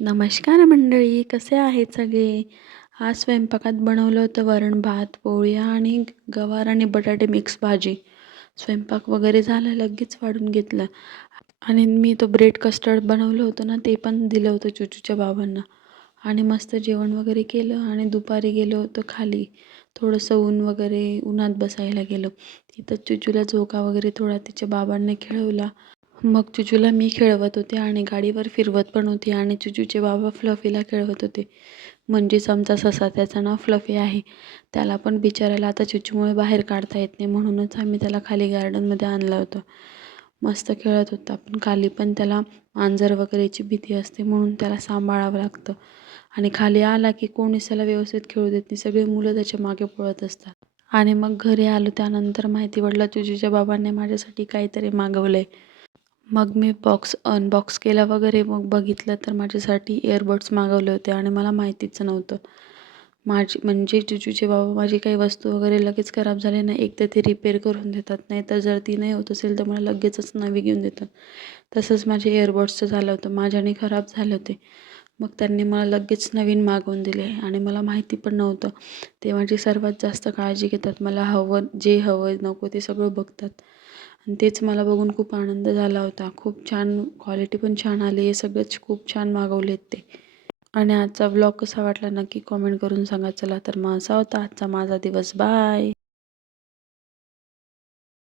नमस्कार मंडळी, कसे आहेत सगळे? आज स्वयंपाकात बनवलं होतं वरण भात, पोळ्या आणि गवार आणि बटाटे मिक्स भाजी. स्वयंपाक वगैरे झाला, लगेच वाढून घेतलं. आणि मी तो ब्रेड कस्टर्ड बनवलं होतं ना, ते पण दिलं होतं चुचूच्या बाबांना. आणि मस्त जेवण वगैरे केलं आणि दुपारी गेलो होतो खाली. थोडंसं ऊन वगैरे, उन्हात बसायला गेलो. तिथं चुचूला झोका वगैरे थोडा तिच्या बाबांनी खेळवला. मग चुचूला मी खेळवत होते आणि गाडीवर फिरवत पण होते आणि चुचूचे बाबा फ्लफीला खेळवत होते. म्हणजेच आमचा ससा, त्याचं नाव फ्लफी आहे. त्याला पण बिचाऱ्याला आता चुचूमुळे बाहेर काढता येत नाही, म्हणूनच आम्ही त्याला खाली गार्डनमध्ये आणलं होतं. मस्त खेळत होता. पण खाली पण त्याला मांजर वगैरेची भीती असते, म्हणून त्याला सांभाळावं लागतं. आणि खाली आला की कोणीच त्याला व्यवस्थित खेळू देत नाही. सगळी मुलं त्याच्या मागे पळत असतात. आणि मग घरी आलो त्यानंतर माहिती पडलं चुचूच्या बाबांनी माझ्यासाठी काहीतरी मागवलं आहे. मग मी बॉक्स अनबॉक्स केला वगैरे. मग बघितलं तर माझ्यासाठी इयरबड्स मागवले होते आणि मला माहितीच नव्हतं. म्हणजे चुचूचे बाबा माझी काही वस्तू वगैरे लगेच खराब झाली ना, एकदा ती रिपेअर करून देतात, नाही तर जर ती नाही होत असेल तर मला लगेचच नवी घेऊन देतात. तसंच माझे इयरबड्सचं झालं होतं, माझ्याने खराब झाले होते. मग त्यांनी मला लगेच नवीन मागवून दिले आणि मला माहिती पण नव्हतं. ते माझी सर्वात जास्त काळजी घेतात. मला जे हवं नको ते सगळं बघतात. आणि तेच मला बघून खूप आनंद झाला होता. खूप छान क्वालिटी पण छान आली आहे. सगळंच खूप छान मागवलेत ते. आणि आजचा व्लॉग कसा वाटला नक्की कॉमेंट करून सांगा. चला तर मग असा होता आजचा माझा दिवस. बाय.